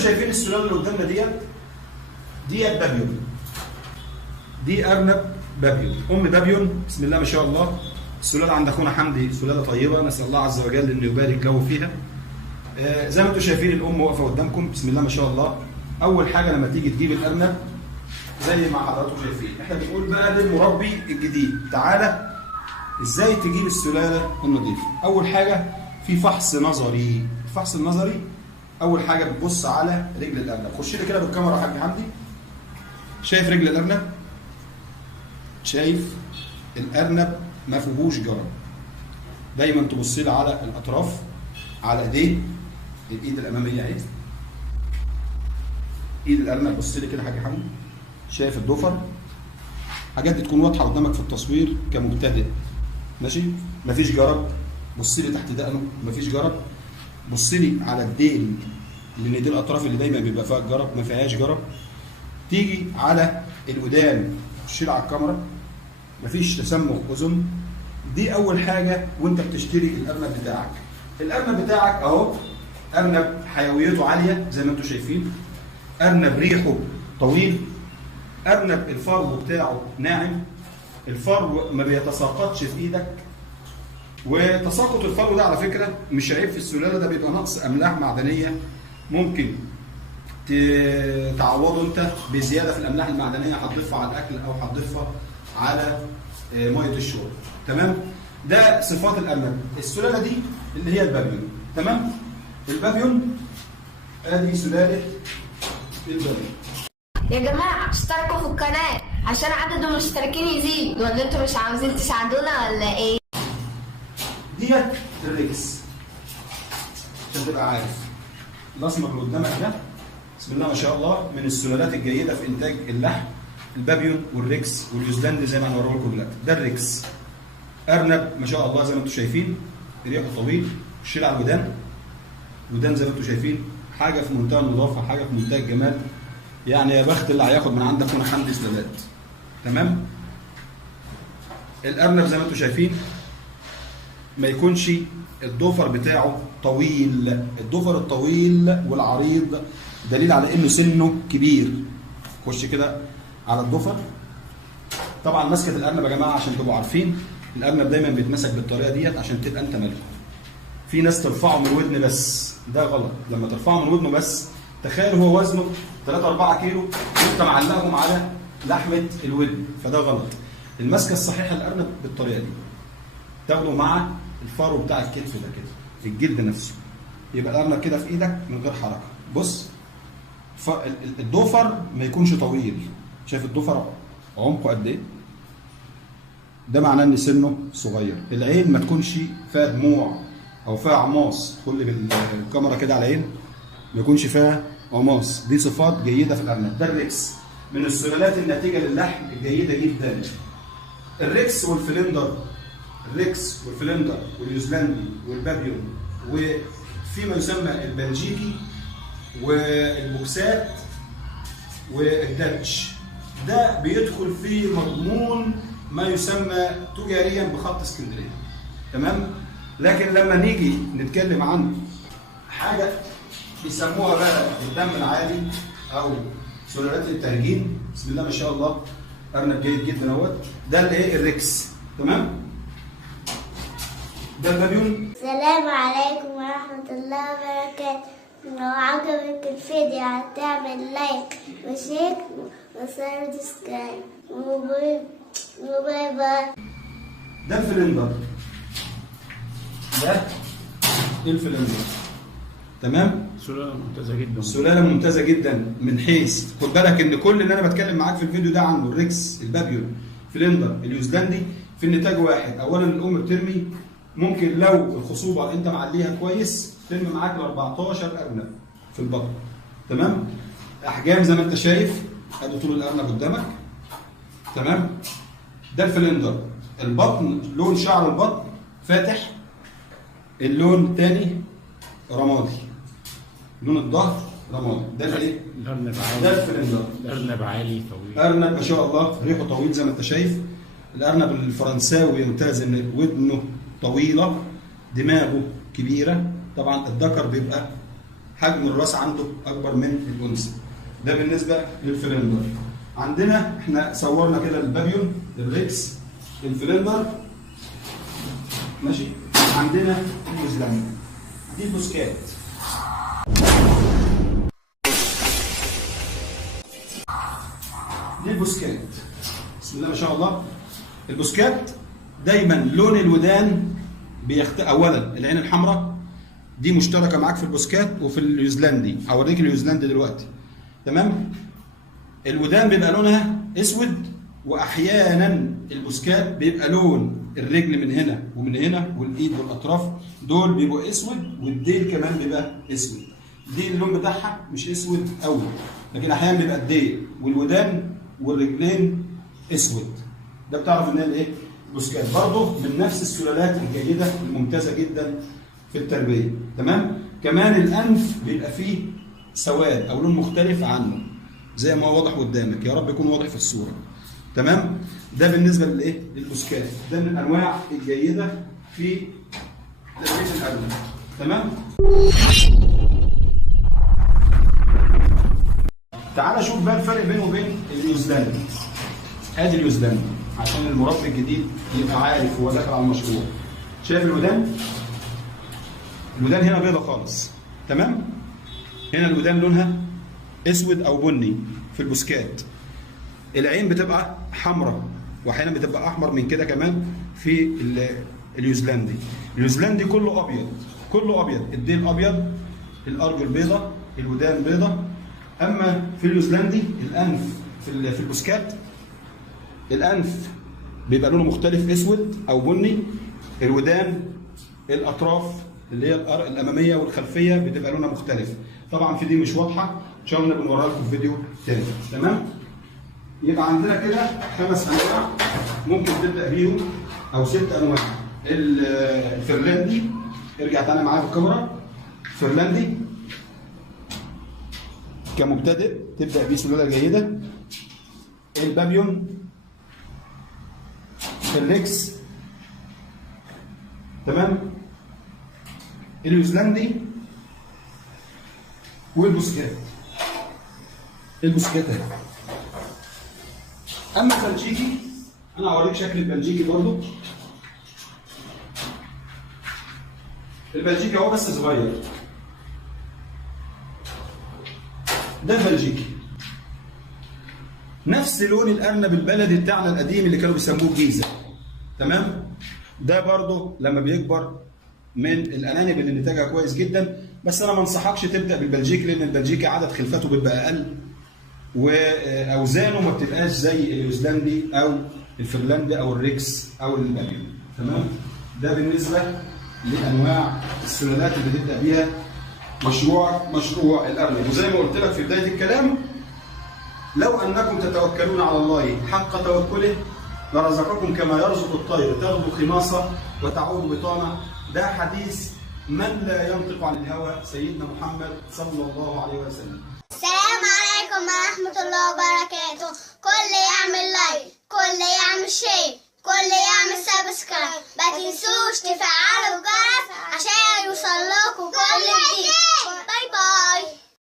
شايفين السلاله اللي قدامنا ديت بابيون. دي ارنب بابيون، ام بابيون بسم الله ما شاء الله. السلاله عند اخونا حمدي سلاله طيبه، نسال الله عز وجل انه يبارك له فيها. زي ما انتم شايفين الام واقفه قدامكم بسم الله ما شاء الله. اول حاجه لما تيجي تجيب الارنب زي ما حضراتكم شايفين، احنا بنقول بقى للمربي الجديد تعالى ازاي تجيب السلاله النظيفه. اول حاجه في فحص نظري. الفحص النظري اول حاجه بتبص على رجل الارنب. خش لي كده بالكاميرا يا حاج حمدي. شايف رجل الارنب؟ شايف الارنب ما فيهوش جرب. دايما تبص لي على الاطراف، على ايديه، الايد الاماميه اهي، ايد الارنب. بص لي كده يا حاج حمدي. شايف الضفر؟ حاجات دي تكون واضحه قدامك في التصوير كمبتدئ، ماشي؟ مفيش جرب. بص لي تحت دقنه مفيش جرب. بص لي على الديل، لان دي الاطراف اللي دايما بيبقى فيها الجرب، ما فيهاش جرب. تيجي على الودان، خش لي على الكاميرا، مفيش تسمخ اذن. دي اول حاجه وانت بتشتري الارنب بتاعك. الارنب بتاعك اهو ارنب حيويته عاليه زي ما انتم شايفين، ارنب ريحه طويل، ارنب الفرو بتاعه ناعم، الفرو ما بيتساقطش في ايدك. وتساقط الفرو ده على فكره مش عيب في السلاله، ده بيبقى نقص املاح معدنيه، ممكن تعوضه انت بزياده في الاملاح المعدنيه هتضيفها على الاكل او هتضيفها على ميه الشرب. تمام؟ ده صفات الارنب. السلاله دي اللي هي البابيون. تمام؟ البابيون ادي سلاله البابيون. يا جماعة اشتركوا في القناة عشان عدد المشتركين يزيد، ولا انتوا مش عاوزين تساعدونا ولا ايه؟ ديت الريكس عشان تبقى عارف. الاسمر اللي قدامك ده بسم الله ما شاء الله من السلالات الجيدة في إنتاج اللحم. البابيون والريكس والنيوزيلندي زي ما انا هوريه لكم دلوقتي. ده الريكس. أرنب ما شاء الله زي ما انتم شايفين، ريحه طويل، الشيل على الودان. الودان زي ما انتم شايفين حاجة في منتهى النظافة، حاجة في منتهى الجمال. يعني يا بخت اللي هياخد من عندك هنا حمدي سلالات. تمام؟ الارنب زي ما انتم شايفين ما يكونش الضفر بتاعه طويل. الضفر الطويل والعريض دليل على انه سنه كبير. خش كده على الضفر. طبعا مسكه الارنب يا جماعه عشان تبقوا عارفين، الارنب دايما بيتمسك بالطريقه ديت عشان تبقى انت ملكه. في ناس ترفعه من الودن بس، ده غلط. لما ترفعه من ودنه بس، تخيل هو وزنه 3 4 كيلو وانت معلقهم على لحمه الودن، فده غلط. المسكه الصحيحه للارنب بالطريقه دي، تاخده مع الفارو بتاع الكتف ده كده، الجلد نفسه، يبقى الارنب كده في ايدك من غير حركه. بص الضفر ما يكونش طويل. شايف الضفر عمقه قد ايه؟ ده معناه ان سنه صغير. العين ما تكونش فيها دموع او فيها عماص. خلي بالكاميرا كده على العين، ما يكونش فيها عماص. دي صفات جيده في الارنب. ده الريكس من السلالات الناتجه للحم الجيده جدا. الريكس والفلندر، الريكس والفلندر والنيوزيلندي والبابيون وفيما يسمى البلجيكي والبوكسات والداتش، ده بيدخل في مضمون ما يسمى تجاريا بخط اسكندريه. تمام؟ لكن لما نيجي نتكلم عن حاجه بيسموها بقى الدم العالي او سلالات التهجين، بسم الله ما شاء الله ارنب جيد جدا اهوت. ده اللي ايه؟ الريكس. تمام؟ ده البابيون. السلام عليكم ورحمة الله وبركاته. لو عجبك الفيديو هتعمل لايك وشير وسبسكرايب وباي باي. ده الفلندر. ده الفلندر. تمام؟ سلالة ممتازة جدا. سلالة ممتازة جدا من حيث، خد بالك ان كل اللي انا بتكلم معاك في الفيديو ده عنه الريكس، البابيون، فلندر، النيوزيلندي، في النتاج واحد. اولا الام بترمي ممكن لو الخصوبة انت معليها كويس ترمي معاك ل 14 ارنب في البطن. تمام؟ احجام زي ما انت شايف، ادي طول الارنب قدامك. تمام؟ ده الفلندر. البطن لون شعر البطن فاتح، اللون الثاني رمادي، لون الظهر رمادي. ده الايه؟ الأرنب عالي. ده الفلندر. الأرنب عالي طويل. ارنب ما شاء الله ريحه طويل زي ما انت شايف. الارنب الفرنساوي يمتاز ان ودنه طويله، دماغه كبيره. طبعا الذكر بيبقى حجم الراس عنده اكبر من الانثى. ده بالنسبه للفلندر. عندنا احنا صورنا كده البابيون، الريكس، الفلندر، ماشي. عندنا النيوزيلندي، دي البوسكات. دي البوسكات، بسم الله ما شاء الله. البوسكات دايما لون الودان اولا العين الحمراء دي مشتركه معاك في البوسكات وفي النيوزيلندي. هوريك النيوزيلندي دلوقتي، تمام. الودان بيبقى لونها اسود، واحيانا البوسكات بيبقى لون الرجل من هنا ومن هنا والايد والاطراف دول بيبقوا اسود، والديل كمان بيبقى اسود. دي اللون بتاعها مش اسود قوي، لكن احيانا بيبقى الديل والودان والرجلين اسود. ده بتعرف ان هي الايه؟ البوسكات. برضه من نفس السلالات الجيده الممتازه جدا في التربيه، تمام. كمان الانف بيبقى فيه سواد او لون مختلف عنه زي ما هو واضح قدامك، يا رب يكون واضح في الصوره، تمام. ده بالنسبه للايه؟ للبوسكات. ده من الانواع الجيده في تربيه الارنب، تمام. تعال شوف بقى الفرق بينه وبين النيوزيلندي. ادي النيوزيلندي عشان المربي الجديد يبقى عارف هو داخل على المشروع. شايف الودان؟ الودان هنا بيضه خالص، تمام. هنا الودان لونها اسود او بني في البوسكات. العين بتبقى حمراء واحيانا بتبقى احمر من كده كمان في النيوزيلندي. النيوزيلندي كله ابيض، كله ابيض، الديل ابيض، الارجل بيضه، الودان بيضه. اما في النيوزيلندي الانف في البوسكات الانف بيبقى لونه مختلف، اسود او بني. الودان الاطراف اللي هي الاماميه والخلفيه بتبقى لونها مختلف. طبعا في دي مش واضحه، ان شاء الله بنوريها لكم في فيديو تاني، تمام. يبقى عندنا كده 5 انواع ممكن تبدا بيهم او 6 انواع. الفرلاندي، ارجع تاني معايا في الكاميرا. الفرلاندي كمبتدئ تبدا بيه سلاله جيده. البابيون، الريكس، تمام. النيوزيلندي والبوسكات. البوسكات اهي. اما البلجيكي انا هوريك شكل البلجيكي برضو. البلجيكي اهو بس صغير. ده البلجيكي نفس لون الارنب البلدي بتاعنا القديم اللي كانوا بيسموه جيزه، تمام. ده برضو لما بيكبر من الانانب اللي نتاجها كويس جدا. بس انا ما انصحكش تبدا بالبلجيكي، لان البلجيكي عدد خلفاته بيبقى اقل واوزانه ما بتبقاش زي النيوزيلندي او الفنلندي او الريكس او البابيون، تمام. ده بالنسبه لانواع السلالات اللي تبدا بيها مشروع الارنب. وزي ما قلت لك في بدايه الكلام، لو انكم تتوكلون على الله حق توكله لرزقكم كما يرزق الطير تغدو خماصه وتعود بطانه. ده حديث من لا ينطق عن الهوى سيدنا محمد صلى الله عليه وسلم. السلام عليكم ورحمة الله وبركاته. كل يعمل لايك، كل يعمل شير، كل يعمل سبسكرايب. ما تنسوش تفعلوا الجرس عشان يوصل لكم